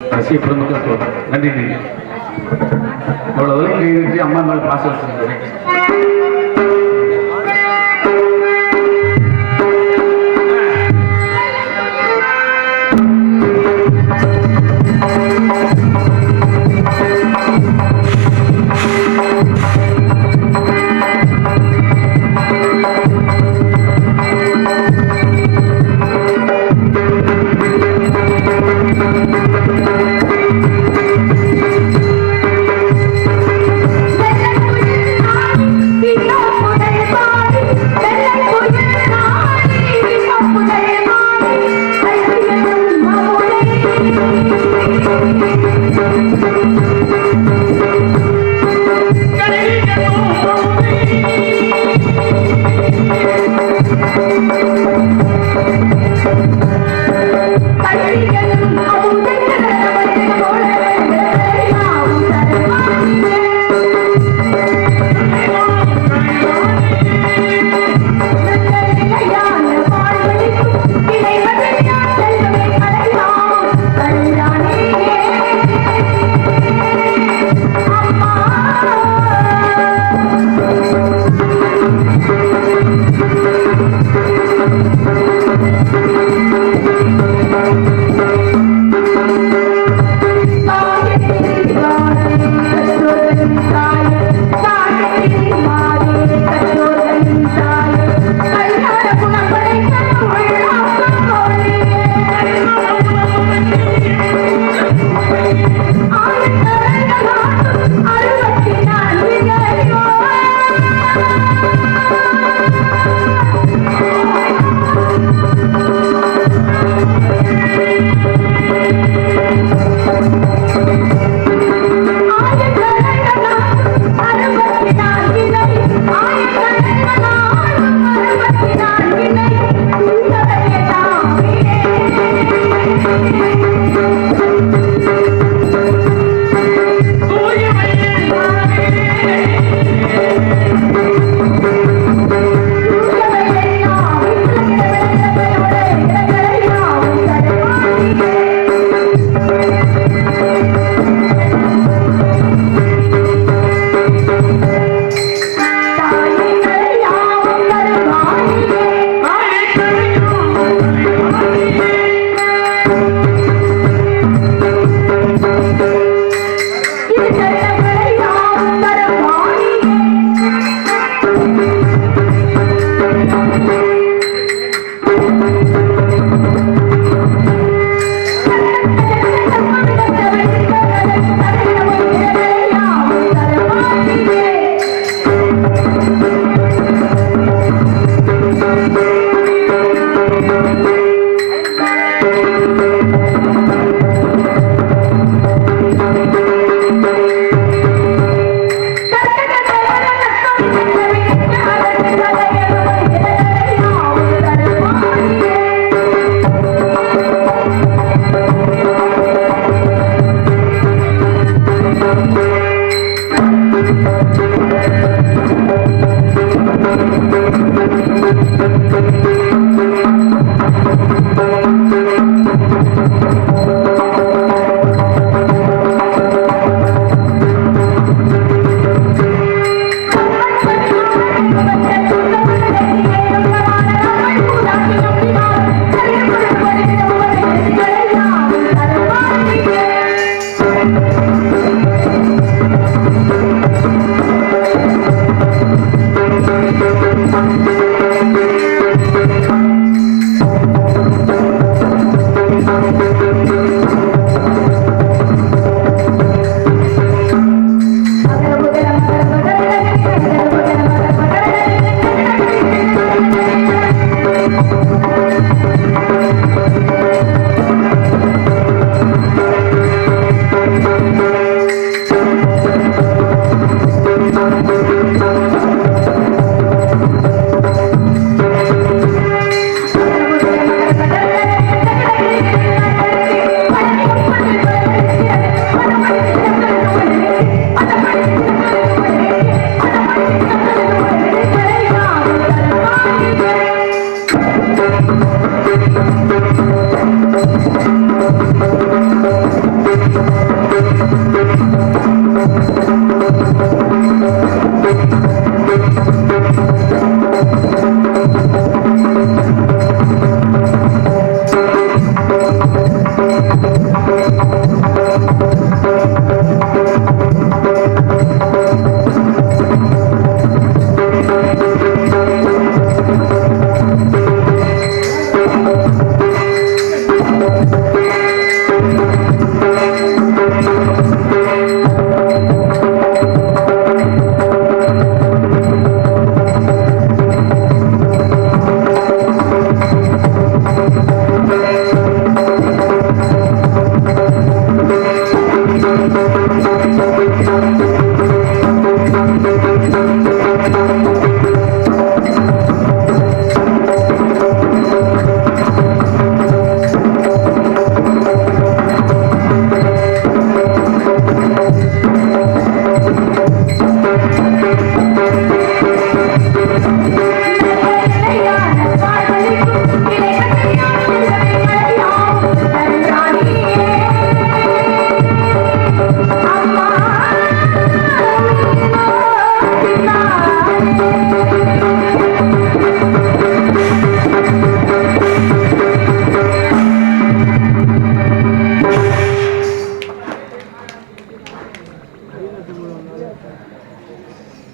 ரசிக பெருமக்கள் நன்றி. அவ்வளவு கை அம்மா மேல பாசம் வச்சிருந்தேன்.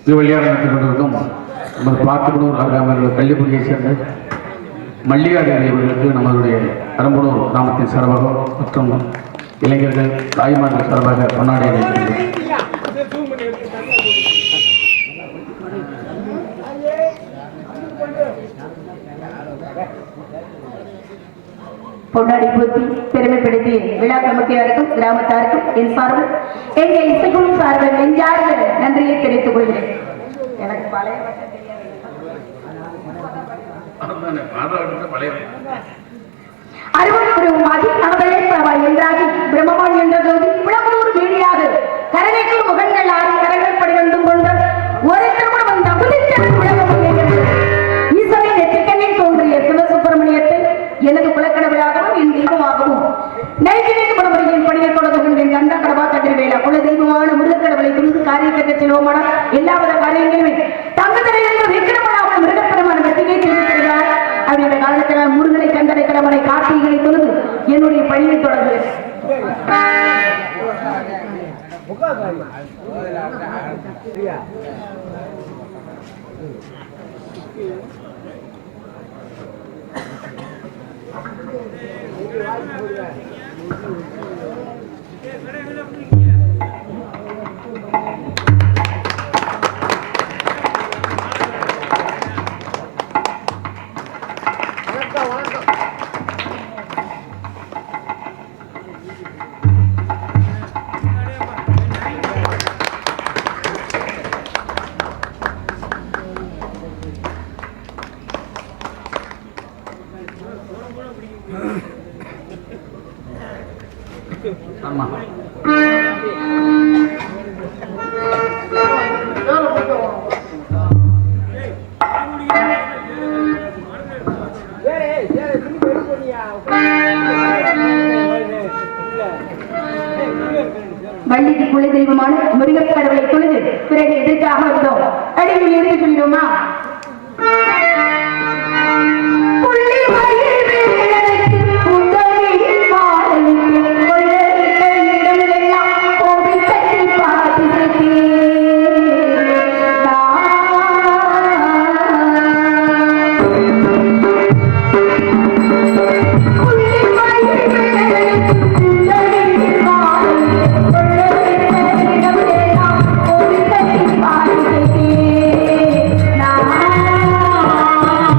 திருவள்ளியார் நடத்தி கொண்டிருக்கும் நமது பாத்துக்குனூர் அருகாமையில் கள்ளிப்பகுதியை சேர்ந்த மல்லிகாதேவி அவர்களுக்கு நம்மளுடைய அரும்பனூர் கிராமத்தின் சார்பாக மற்றும் இளைஞர்கள் தாய்மார்கள் சார்பாக கொண்டாடி அளிக்கிறது. பொன்னாடி பூத்தி பெருமைப்படுத்தி விழா கமிட்டியாருக்கும் கிராமத்தாருக்கும் என் சார்பில் எங்கள் இசைக்குழு சார்பில் நெஞ்சார்ந்த நன்றியை தெரிவித்துக் கொள்கிறேன். எனக்கு பழைய அறுபது அதி நபர்களே என்றாகி பிரம்மவான் என்ற ஜோதி விளம்பூர் மீடியாக கரணைக்குள் முகங்கள் ஆறும் கரங்கள் படுகண்டும் கொண்ட ஒரு திருமணம் தகுதித்தன் விளம்பரம் ஈஸ்வரின் நெற்றிக்கண்ணில் தோன்றிய சிவசுப்பிரமணியத்தை எனது குலக்கடவுளாகவும் என் தெய்வமாகவும் நைட்டினைக்கு படமுறையின் பணியை தொடங்குகின்றேன். கண்ட கடவா கதிர்வேலா குல தெய்வமான முருகக்கடவுளை துணிந்து காரியத்தை செல்வமான எல்லாவித காரியங்களுமே தங்கத்திலே விக்கிரமனாக மிருகப்பெருமான வெற்றியை தெரிவித்திருக்கிறார். அவருடைய காரணத்தினால் முருகனை கண்டனை கடவுளை கார்த்திகளை தொழுது என்னுடைய பணியை தொடங்குகிறேன். ஆமா வள்ளிக்கு குல தெய்வமான முருகக்கடவுளை தொழுது பிறகு எதற்காக வந்தோம் அடிக்கடி எடுத்து சொல்லிடுவோமா? நான்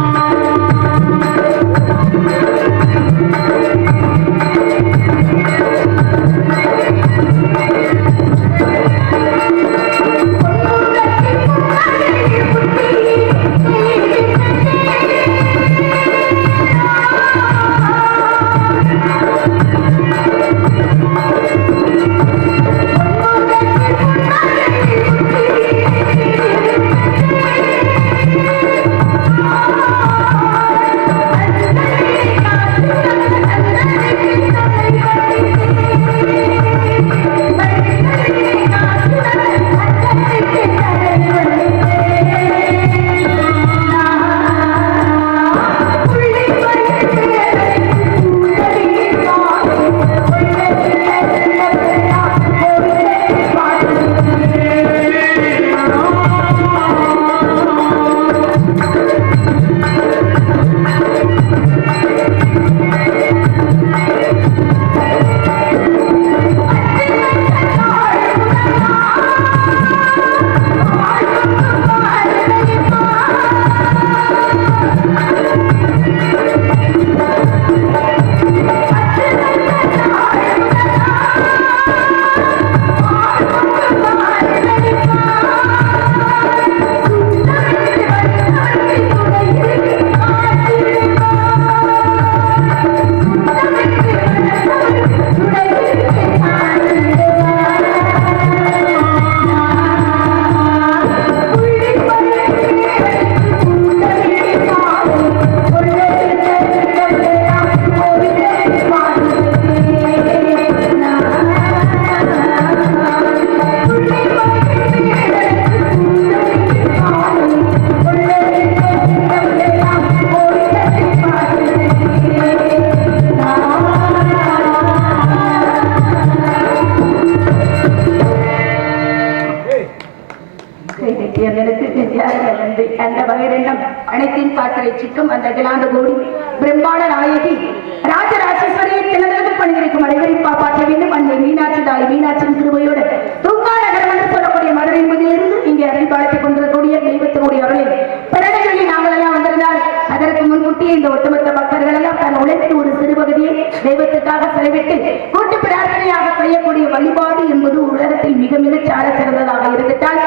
பகிரண்டம் அனைத்தையும் காத்தரை சிக்கும் அந்த அகிலாந்த கோடி பிரம்மாண்ட நாயகி ராஜராஜேஸ்வரியை தினதினது பணியிருக்கும் அனைவரையும் காப்பாற்ற வேண்டும். அன்னை மீனாட்சி தாய் மீனாட்சியின் கிருபையோடு துங்கா நகரம் என்று சொல்லக்கூடிய மதுரை என்பதிலிருந்து இங்கே அறிவாளத்தை கொண்டிருக்கக்கூடிய தெய்வத்தினுடைய அவர்களை பிறனைகளில் நாங்கள் எல்லாம் வந்திருந்தால் அதற்கு முன்கூட்டியே இந்த ஒட்டுமொத்த பக்தர்கள் எல்லாம் தன் உழைப்பில் ஒரு சிறு பகுதியை தெய்வத்துக்காக செலவிட்டு கூட்டு பிரார்த்தனையாக செய்யக்கூடிய வழிபாடு என்பது உலகத்தில் மிக மிக சால சிறந்ததாக இருந்துட்டால்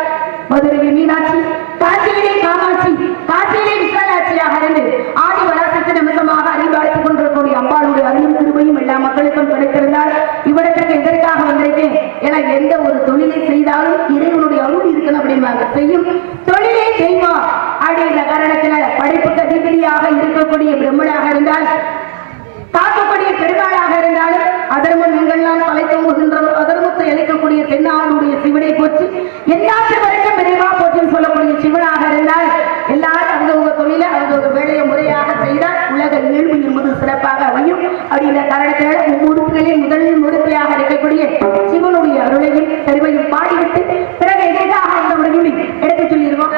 மதுரையில் மீனாட்சி, காட்சியிலே காமாட்சி, காட்சியிலே விசாலாட்சியாக இருந்து ஆதி வராசத்தின் அம்சமாக அறிவாழ்த்துக் கொண்டிருக்கக்கூடிய அம்பாளுடைய அருளும் கிருபையும் எல்லா மக்களுக்கும் கிடைத்திருந்தால் இவ்விடத்திற்கு எதற்காக வந்திருக்கேன் என எந்த ஒரு தொழிலை செய்தாலும் இறைவனுடைய அருள் இருக்கணும் அப்படின்பாங்க. செய்யும் தொழிலே தெய்வம் அப்படின்ற காரணத்தினால படிப்புக்கு அதிபதியாக இருக்கக்கூடிய பிரம்மனாக இருந்தால் காக்கக்கூடிய பெருமாளாக இருந்தாலும் அதர்மம் எங்கெல்லாம் தலை தோங்குகின்றதோ அதர்மத்தை அளிக்கக்கூடிய தென்னாளுடைய சிவனை போச்சு எல்லாத்தின் வரைக்கும் விரைவா போச்சுன்னு சொல்லக்கூடிய சிவனாக இருந்தால் எல்லாரும் அவங்க தொழில அவங்க வேலையை முறையாக செய்தால் உலக இயல்பு என்பது சிறப்பாக அமையும். அப்படின்ற காரணத்தினால உறுப்புகளில் முதலில் முழுமையாக இருக்கக்கூடிய சிவனுடைய அருளையும் பெருமையும் பாடிவிட்டு பிறகு எதற்காக அந்த முடிவை எடுத்து சொல்லிடுவோம்.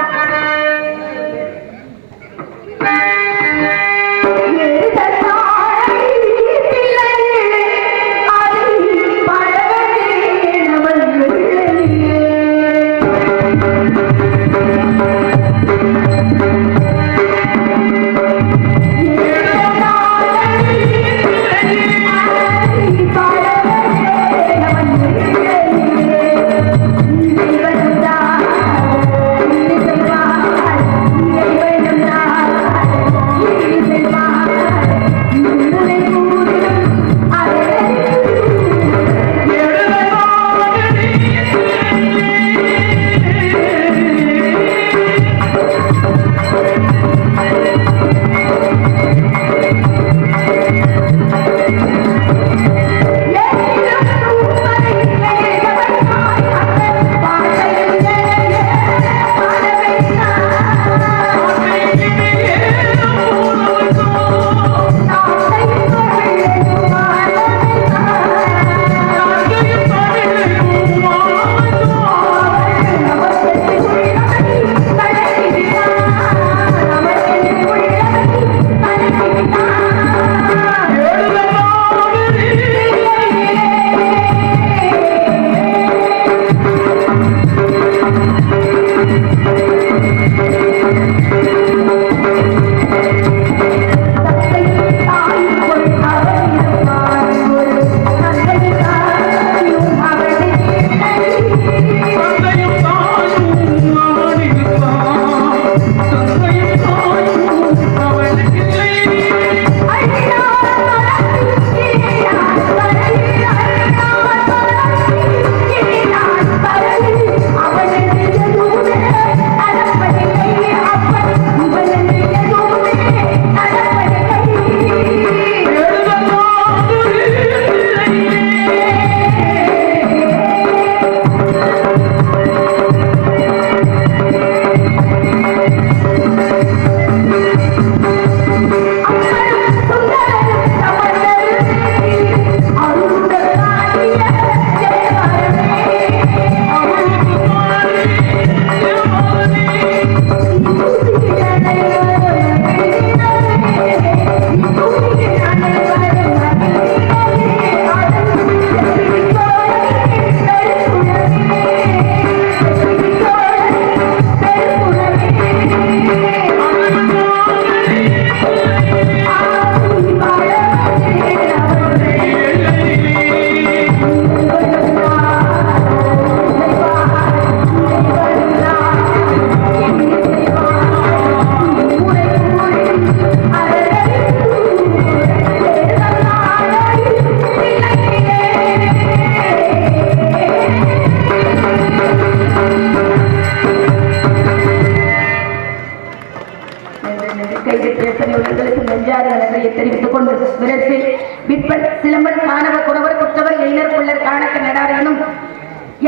தெரிவித்துக் கொண்டு விரசில் விற்பல் சிலம்பல் காணவ குறவர் குற்றவர் எயினர் புள்ளர் காணக்க நடார் எனும்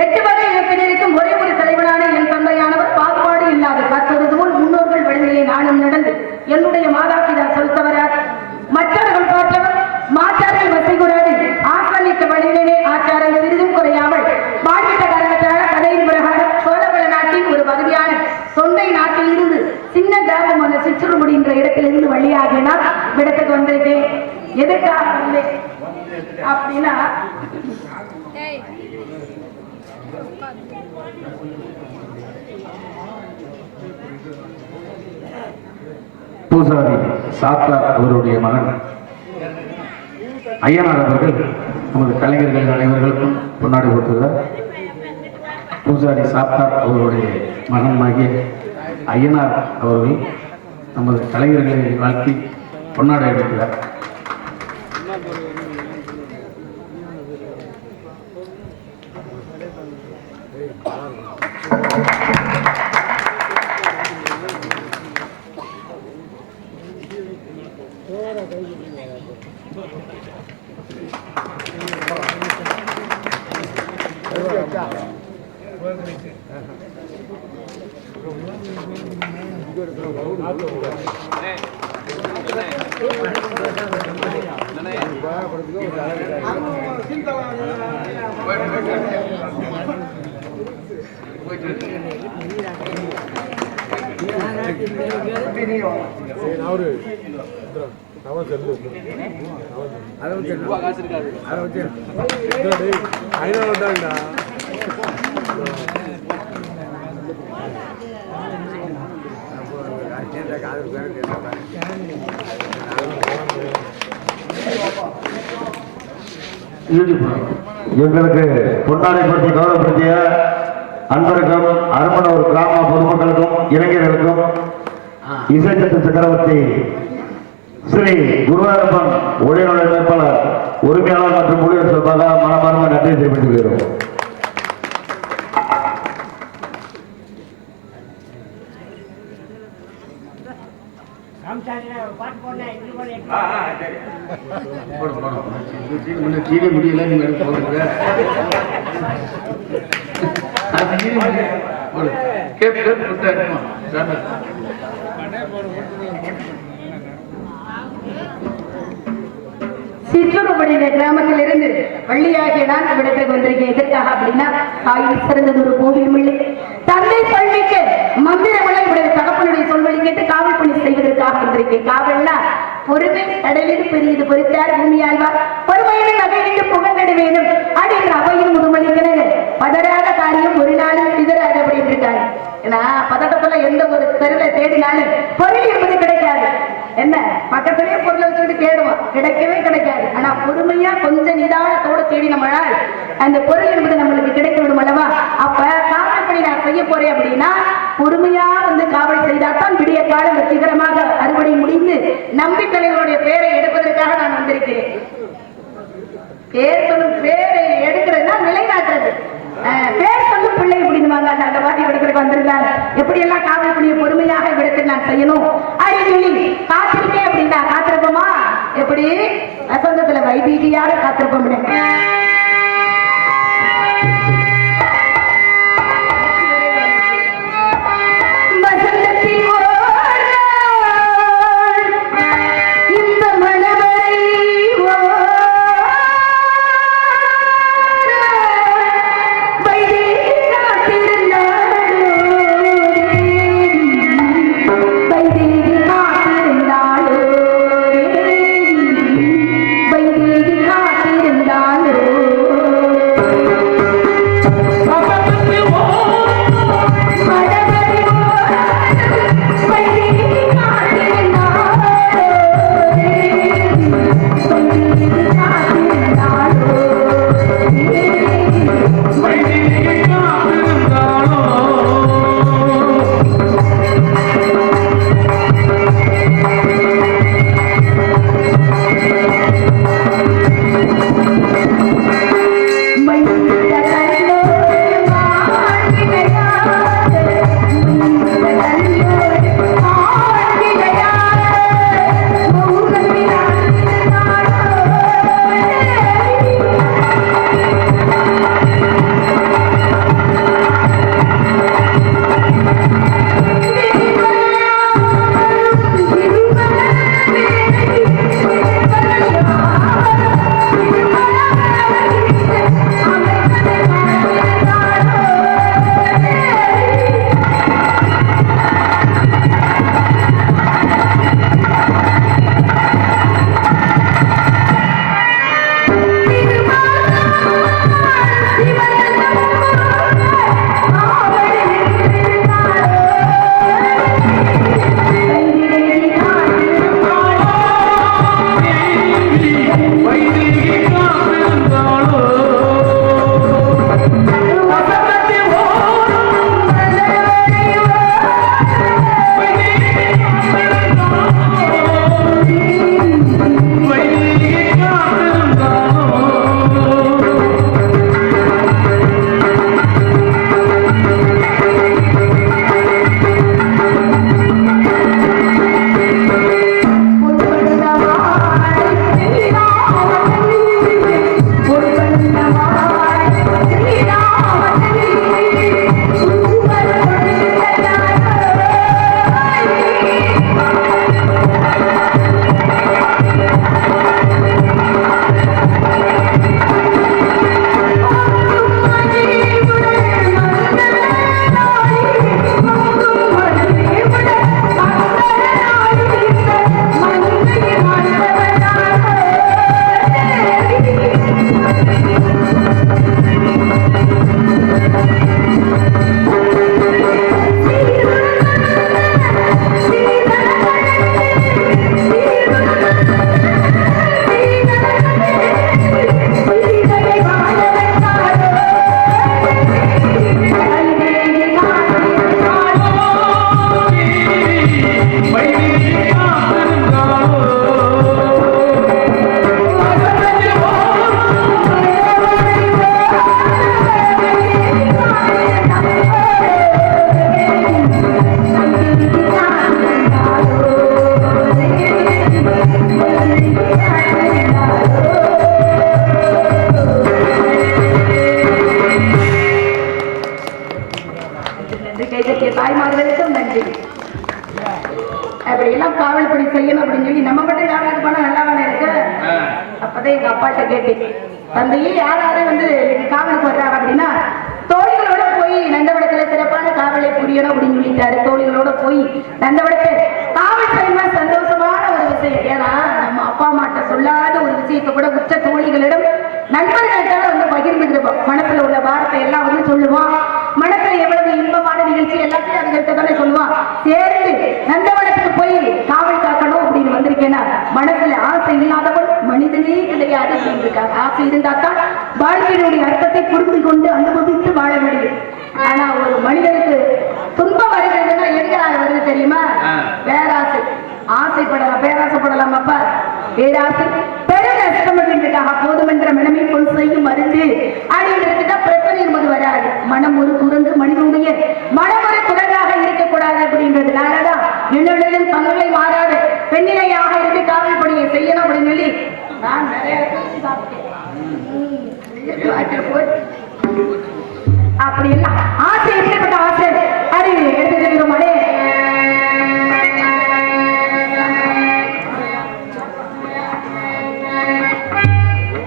8 வகை இலக்கினருக்கும் ஒரே ஒரு தலைவனான என் தந்தையானவர் பாகுபாடு இல்லாத காத்தொரு போல் முன்னோர்கள் வழியிலே நானும் நடந்து என்னுடைய மாதாபிதா செலுத்தவரார் மற்றவர்கள் பார்த்தவர் மாற்றார்கள் வசை கூறாது ஆசிரமித்த வழியிலே ஆச்சாரம் சிறிதும் குறையாமல் வாழ்விட்ட காரணத்தால் கதையின் பிரகாரம் சோழபுர நாட்டின் ஒரு பகுதியான தொண்டை நாட்டில் இருந்து சின்ன கிராமம் அந்த சிற்றுமுடி என்ற இடத்திலிருந்து வழியாகினா இடத்துக்கு வந்திருக்கேன். எதுக்காக வந்தேன் அப்படின்னா, பூசாரி சாத்தார் அவருடைய மகன் ஐயனார் அவர்கள் நமது கலைஞர்கள் அனைவர்களுக்கும் பொன்னாடி கொடுத்துள்ளார். பூசாரி சாத்தார் அவருடைய மகனாகிய ஐயனார் அவர்கள் நமது கலைஞர்களை வாழ்த்தி பொன்னாடை அளிக்கிறார். எங்களுக்கு பொன்னாடை பற்றி கௌரவப்படுத்திய அன்பருக்கும் அருமனூர் கிராம பொதுமக்களுக்கும் இளைஞர்களுக்கும் இசைச்சத்து சக்கரவர்த்தி ஸ்ரீ குருவாரப்பன் ஒளிநுழை வேட்பாளர் உரிமையாளர் மற்றும் ஊழியர் சார்பாக மனமார்ந்த நன்றி தெரிவித்துக் கொள்கிறோம். முடியல நீங்க சிற்றூர்படி கிராமத்திலிருந்து பள்ளியாகிய நான் விடத்துக்கு வந்திருக்கேன். எதற்காக அப்படின்னா, தாயில் சிறந்தது ஒரு கோவில் இல்லை, தந்தை பள்ளிக்கு மந்திரமலை இவருடைய தகப்பனுடைய சொல்வழி கேட்டு காவல் பணி செய்வதற்காக வந்திருக்கேன். காவல்னா பொறுமை கடலில் பெரியது பொறுத்தார் பூமியாழ்வார் பொறுமையிலும் நகையிட்டு புகழ்நடை வேணும் அப்படின்ற அவையும் முதுமளிக்கிறது. பதறாத காரியம் ஒரு நாளும் சிதறாது அப்படின்னு இருக்காங்க. ஏன்னா பதட்டத்துல எந்த ஒரு தெருல தேடினாலும் பொருள் என்பது கிடைக்காது. என்ன பக்கத்திலேயே பொருளை வச்சுக்கிட்டு தேடுவோம், கிடைக்கவே கிடைக்காது. ஆனா பொறுமையா கொஞ்சம் நிதானத்தோட தேடி நம்மளால் அந்த பொருள் என்பது நம்மளுக்கு கிடைக்க விடும் அல்லவா? அப்ப காவல் பணி நான் செய்ய போறேன் அப்படின்னா பொறுமையா வந்து காவல் செய்தால்தான் விடிய காலம் வெற்றிகரமாக அறுவடை முடிந்து நம்பி தலைவருடைய பேரை எடுப்பதற்காக நான் வந்திருக்கிறேன். பேர் சொல்லும் பேரை எடுக்கிறதுனா நிலைநாட்டுறது. பேர் சொல்லும் பிள்ளை அப்படின்னுவாங்க. அந்த வாட்டி எடுக்கிறதுக்கு வந்திருந்தாங்க. எப்படி எல்லாம் காவல் பணியை பொறுமையாக விடத்தில் நான் செய்யணும் அப்படின்னு சொல்லி காத்திருக்கேன். அப்படின்னா காத்திருப்போமா? எப்படி வசந்தத்துல வைதீதியாக காத்திருப்போம். நம்மளும் காவல் பணி செய்யணும் அப்படின்னு சொல்லி நம்ம மட்டும் காவலுக்கு போனா நல்லா தானே இருக்கு. அப்பதான் எங்க அப்பாட்ட கேட்டேன், தந்தையே யார் யாரும் வந்து காவலுக்கு வர்றாங்க அப்படின்னா தோழிகளோட போய் நந்தவனத்துல சிறப்பான காவலை புரியணும் அப்படின்னு சொல்லிட்டாரு. தோழிகளோட போய் நந்தவனத்தை காவல் செய்யணும்னா சந்தோஷமான ஒரு விஷயம். ஏன்னா நம்ம அப்பா அம்மாட்ட சொல்லாத ஒரு விஷயத்தை கூட உச்ச தோழிகளிடம் நண்பர்கள்ட்ட வந்து பகிர்ந்துருப்போம். மனசுல உள்ள வார்த்தை எல்லாம் வந்து சொல்லுவான். மனசுல எவ்வளவு இன்பமான நிகழ்ச்சி எல்லாத்தையும் அதுகிட்ட தானே சொல்லுவான். சேர்ந்து நந்தவனத்துக்கு போய் காவல் காக்கணும் அப்படின்னு வந்திருக்கேன்னா மனசுல ஆசை இல்லாதவன் மனிதனே கிடையாது அப்படின்னு இருக்காங்க. ஆசை இருந்தாத்தான் வாழ்க்கையினுடைய அர்த்தத்தை புரிந்து கொண்டு அனுபவித்து வாழ முடியும். ஆனா ஒரு மனிதனுக்கு துன்பம் வருகிறதுன்னா எங்க வருது தெரியுமா? பேராசை. ஆசைப்படலாம், பேராசைப்படலாம். அப்பா பேராசை பெரும் நஷ்டம் அப்படின்றதுக்காக போதும் என்ற மனமே கொள் செய்யும் மருந்து அப்படின்றதுக்கு பிரச்சனை என்பது வராது. மனம் ஒரு குரங்கு, மனிதனுடைய மனம் ஒரு குரங்காக இருக்கக்கூடாது அப்படின்றதுனாலதான் என்னுடைய தங்களை மாறாது பெண்ணிலையாக இருந்து காவல் பணியை செய்யணும் அப்படின்னு சொல்லி நான் நிறைய சாப்பிட்டேன். அப்படி எல்லாம் ஆசை எப்படிப்பட்ட ஆசை அது எடுத்துக்கிறோம். அடே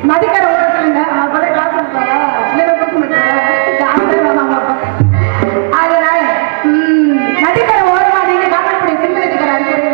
நதிக்கரை ஓரத்துல அப்பதான் காசு கொடுத்தாரா இல்லை காசு வாங்க. அதனால நதிக்கரை ஓரமா நீங்க காவல் பணி சிந்து நதிக்கரை நேரம்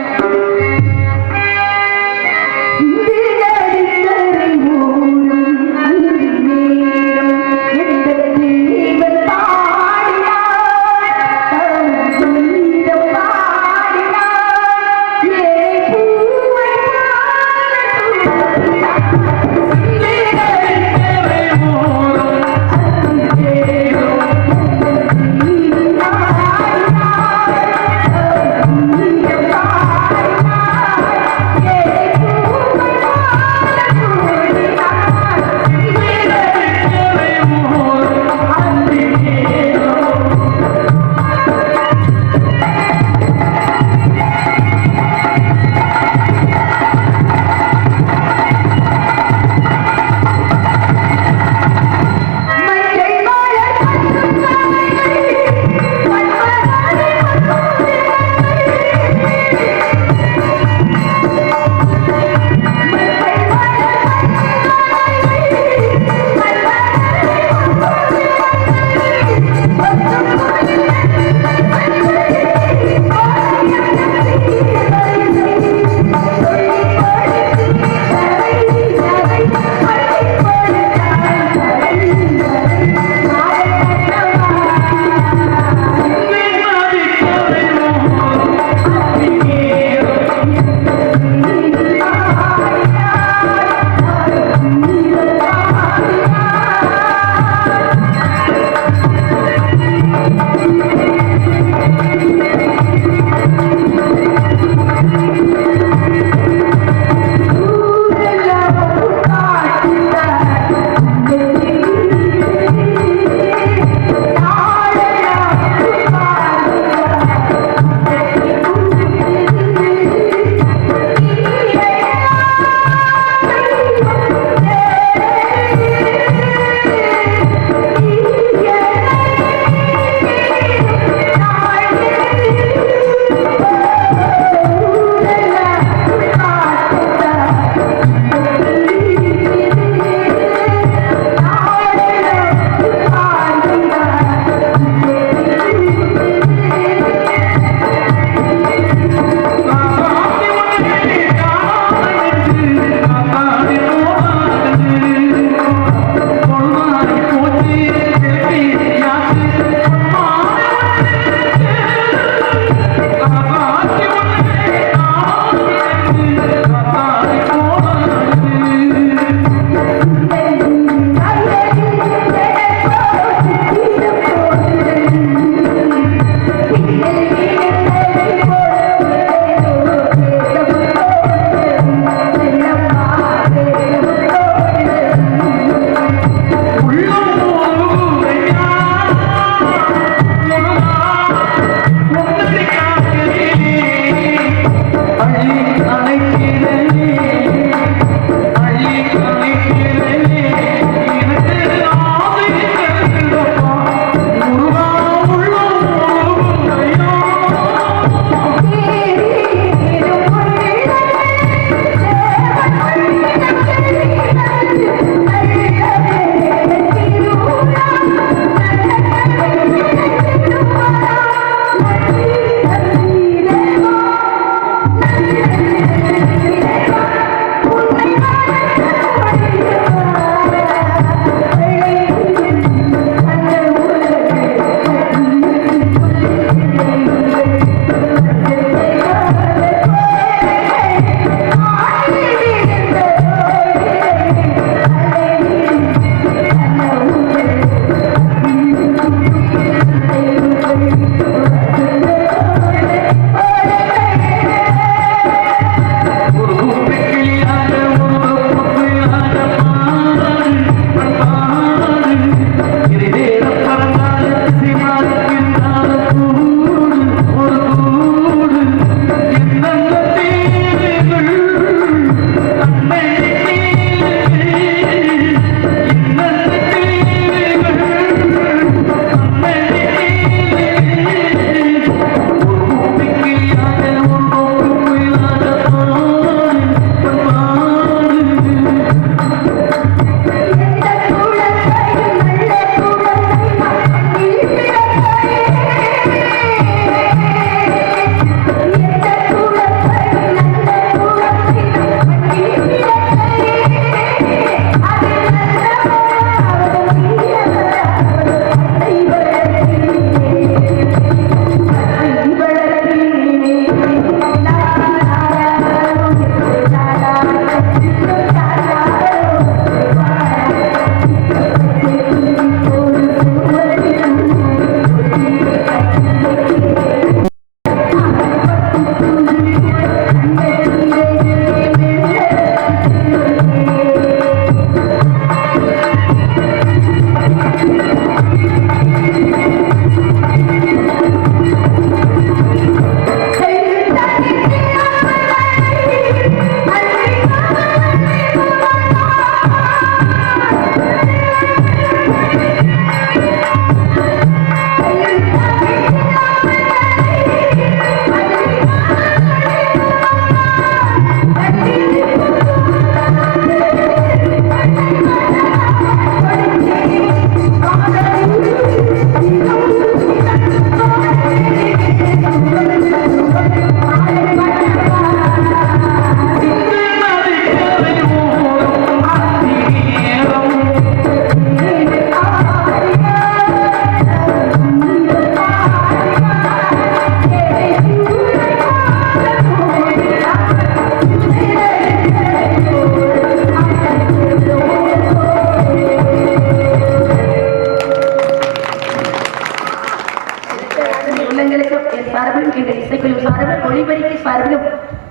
இசைக்குழு சார்பிலும் ஒளிபெருக்கி சார்பிலும்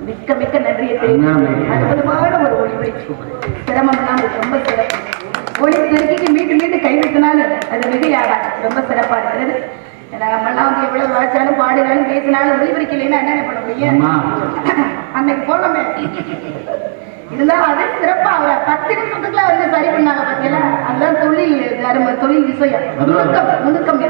மிக்க மிக்க நன்றியை தெரிவிக்கிறேன். அற்புதமான ஒரு ஒளிபெருக்கி, சிரமம் இல்லாமல் ரொம்ப சிறப்பு. ஒளிபெருக்கிக்கு மீண்டும் மீண்டும் கைவிட்டினாலும் அது மிகையாக ரொம்ப சிறப்பா இருக்கிறது. நம்மெல்லாம் வந்து எவ்வளவு வாய்ச்சாலும் பாடினாலும் பேசினாலும் ஒளிபெருக்கி இல்லைன்னா என்ன பண்ண முடியும்? அன்னைக்கு போனோமே இருந்தாலும் அது சிறப்பா அவரை 10 நிமிஷத்துக்குள்ள வந்து சரி பண்ணாங்க பார்த்தீங்களா? அதுதான் தொழில் விஷயம், நுணுக்கம்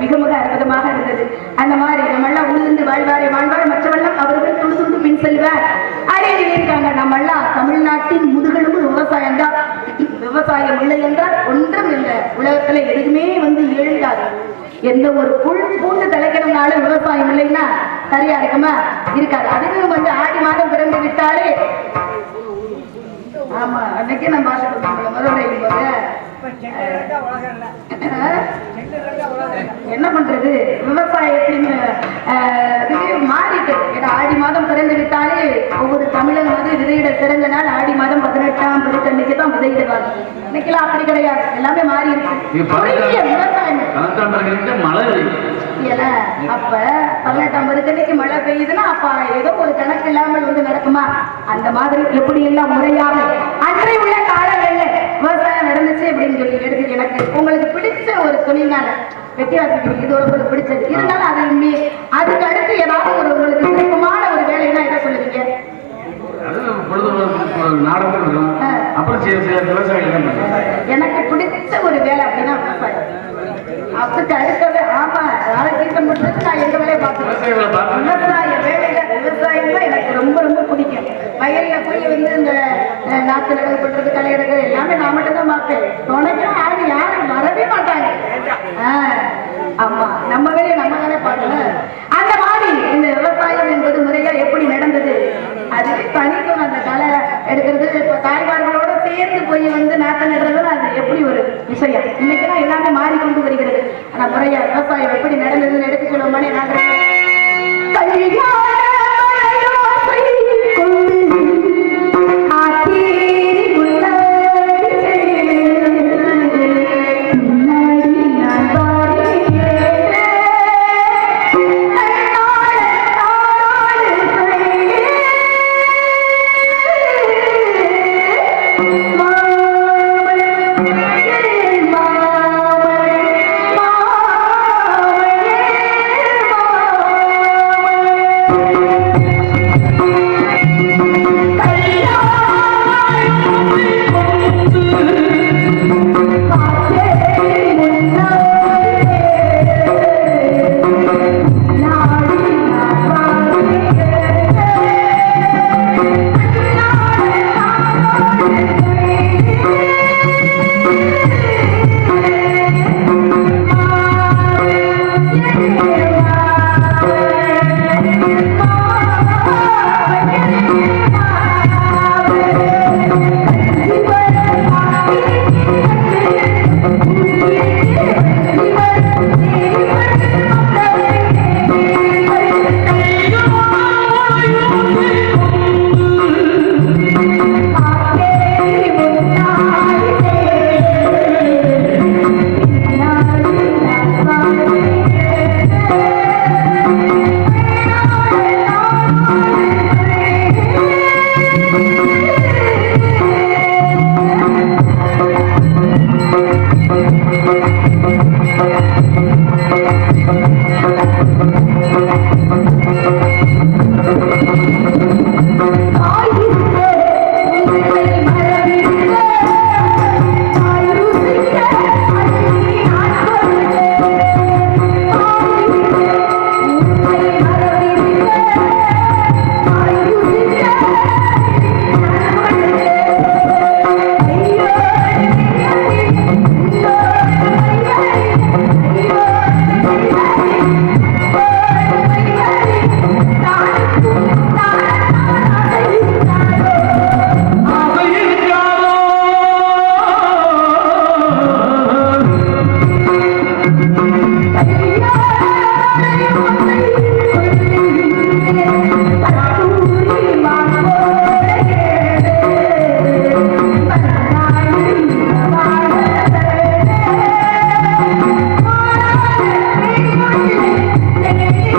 மிக மிக அற்புதமாக இருந்தது. அந்த மாதிரி நம்மெல்லாம் உழுந்து வாழ்வாரே வாழ்வார் மற்றவெல்லாம் அவர்கள் துழுதுண்டு பின் செல்வார் அடையே இருக்காங்க. நம்மெல்லாம் தமிழ்நாட்டின் முதுகெலும்பு விவசாயம் தான். விவசாயம் இல்லை என்றால் ஒன்றும் இல்லை, உலகத்துல எதுவுமே வந்து எழுந்தாது. எந்த ஒரு பூண்டு தலைக்கணும்னாலும் விவசாயம் இல்லைன்னா சரியா இருக்குமா? இருக்காது. அதுவும் வந்து ஆடி மாதம் பிறந்து விட்டாலே, ஆமா அன்னைக்கே நான் பார்த்துட்டு மறுபடியும் என்ன பண்றது, விவசாயத்தின் மாறிட்டு. ஆடி மாதம் பிறந்து விட்டாலே ஒவ்வொரு தமிழன் வந்து விதையிட சிறந்த நாள் ஆடி மாதம் 18ஆம் பெருக்கன்னைக்கு தான் விதையிடுவாங்க. இன்னைக்கெல்லாம் அப்படி கிடையாது, எல்லாமே மாறி இருக்கு. விவசாயம் அப்ப 18ஆம் பெருக்கன்னைக்கு மழை பெய்யுதுன்னா அப்ப ஏதோ ஒரு கணக்கு இல்லாமல் வந்து நடக்குமா? அந்த மாதிரி எப்படி எல்லாம் முறையாக அன்றை உள்ள காலங்கள்ல விவசாயம் நடந்துச்சு அப்படின்னு சொல்லி எடுத்து எனக்கு உங்களுக்கு பிடிச்ச ஒரு தொழில்னால வெட்டி வாசிக்கிறீங்க, இது உங்களுக்கு பிடிச்சது இருந்தாலும் அதுக்கு அடுத்து ஏதாவது ஒரு உங்களுக்கு விருப்பமான ஒரு வேலைன்னா எதை சொல்லுவீங்க? எனக்கு பிடிச்ச ஒரு வேலை அப்படின்னா விவசாயம். அதுக்கு அடுத்தது ஆமா தீர்த்தம் முடிச்சது நான் எங்க வேலையை பார்க்கிறேன். விவசாய வேலையில விவசாயம் தான் எனக்கு ரொம்ப ரொம்ப பிடிக்கும். வயல்ல போய் வந்து இந்த நாத்து நடவு பண்றது, களை எடுக்கிறது எல்லாமே நான் மட்டும் தான் பார்ப்பேன். துணைக்கெல்லாம் ஆடு யாரும் வரவே மாட்டாங்க. ஆமா நம்ம வேலையை நம்ம தானே பார்க்கணும். அந்த மாதிரி இந்த விவசாயம் என்பது முறையா எப்படி நடந்தது அதுவே தனிக்கும். அந்த களை எடுக்கிறது இப்ப தாய்மார்களோட சேர்ந்து போய் வந்து நாட்டை நடுறது அது எப்படி ஒரு விஷயம். இன்னைக்குதான் எல்லாமே மாறிக்கொண்டு வருகிறது. ஆனா முறையா விவசாயம் எப்படி நடந்ததுன்னு எடுத்து சொல்லுவோமே நாங்கள் Thank you.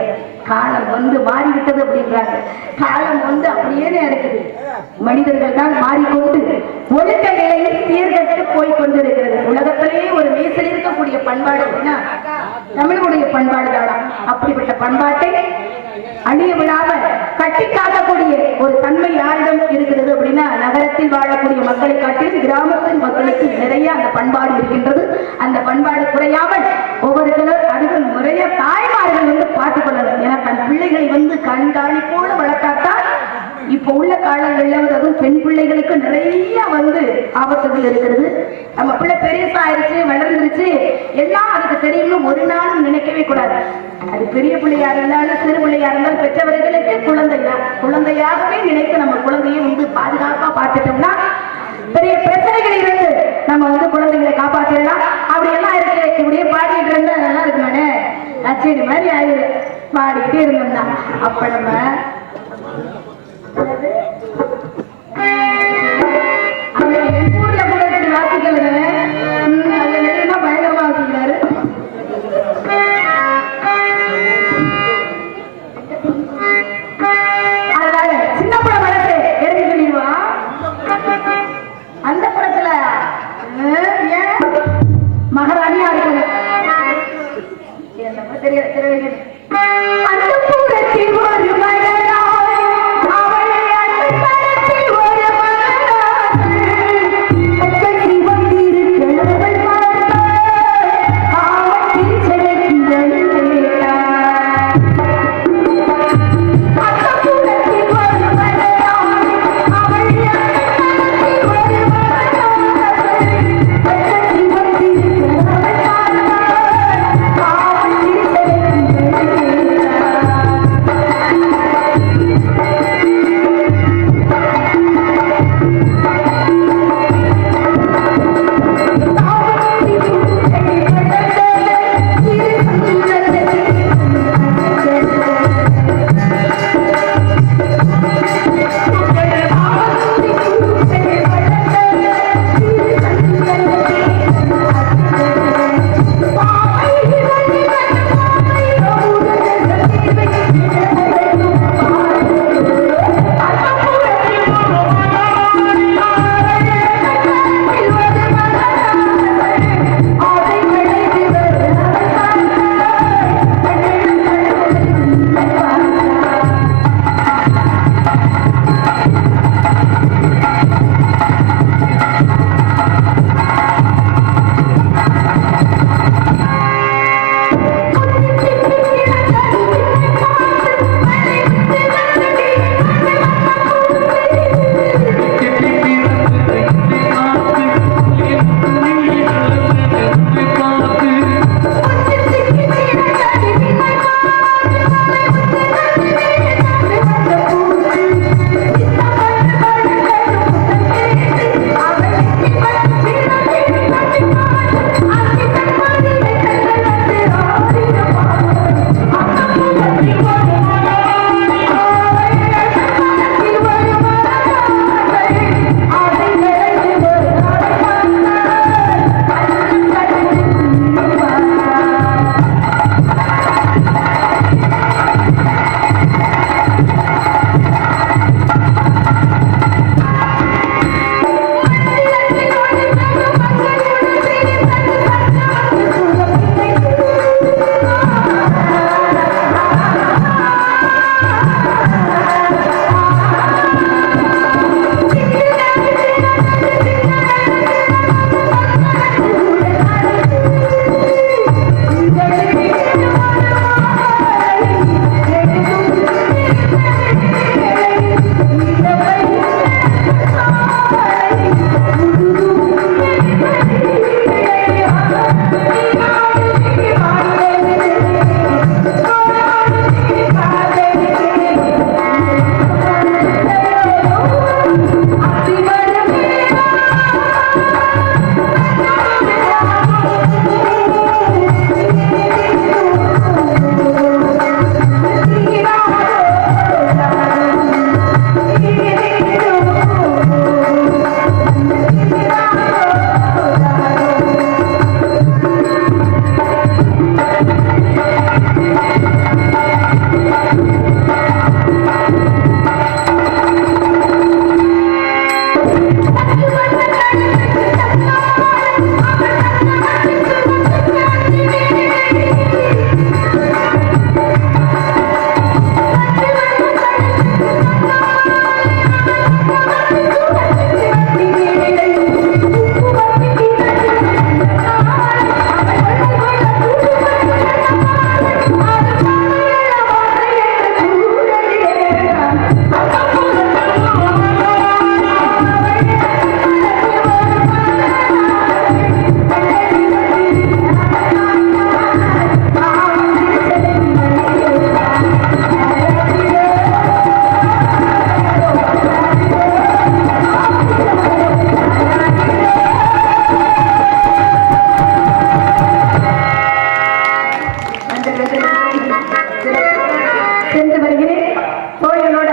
முடியாது. காலம் வந்து மாறிவிட்டது அப்படின்றாங்க. காலம் வந்து அப்படியே இருக்குது. மனிதர்கள் தான் மாறிக்கொண்டு ஒழுக்க நிலையில் சீர்கட்டு போய் கொண்டிருக்கிறது. உலகத்திலேயே ஒரு மேசல் இருக்கக்கூடிய பண்பாடு அப்படின்னா தமிழுடைய பண்பாடு தானா. அப்படிப்பட்ட பண்பாட்டை அழிய விடாம கட்டி காக்கக்கூடிய ஒரு தன்மை யாரிடம் இருக்கிறது அப்படின்னா நகரத்தில் வாழக்கூடிய மக்களை காட்டிலும் கிராமத்தின் மக்களுக்கு நிறைய அந்த பண்பாடு இருக்கின்றது. அந்த பண்பாடு குறையாமல் ஒவ்வொரு சிலர் அதுகள் முறைய தாய்மார்கள் வந்து பார்த்துக் கொள்ளணும். ஏன்னா தன் பிள்ளைகளை வந்து கண்காணிப்போடு வளர்த்தாத்தான் இப்ப உள்ள காலங்கள்ல அதுவும் பெண் பிள்ளைகளுக்கு நிறைய வந்து ஆபத்துகள் இருக்கிறது. நம்ம பிள்ளை பெரியசா ஆயிடுச்சு, வளர்ந்துருச்சு, எல்லாம் அதுக்கு தெரியும்னு ஒரு நாளும் நினைக்கவே கூடாது. அது பெரிய பிள்ளையா இருந்தாலும் சிறு பிள்ளையா இருந்தாலும் பெற்றவர்களுக்கு குழந்தையாகவே நினைத்து நம்ம குழந்தையை வந்து பாதுகாப்பா பார்த்துட்டோம்னா பெரிய பிரச்சனைகள் இருந்து நம்ம வந்து குழந்தைகளை காப்பாற்றிடலாம். அப்படி எல்லாம் இருக்கு. இப்படியே பாடிட்டு இருந்தா நல்லா இருக்குமானே, கச்சேரி மாதிரி ஆயிடு பாடிக்கிட்டே இருந்தோம்னா அப்ப நம்ம ஊர்ல கூட வாசிக்கல பயங்கரமா வாசிக்கிறாரு. அதனால சின்ன படம் வளர்த்து எடுத்து சொல்லிடுவா. அந்த படத்துல மகாராணியா இருக்கணும். தெரியல அந்த பூரத்தில் ஒரு சென்று வருகிறேன் கோயிலோட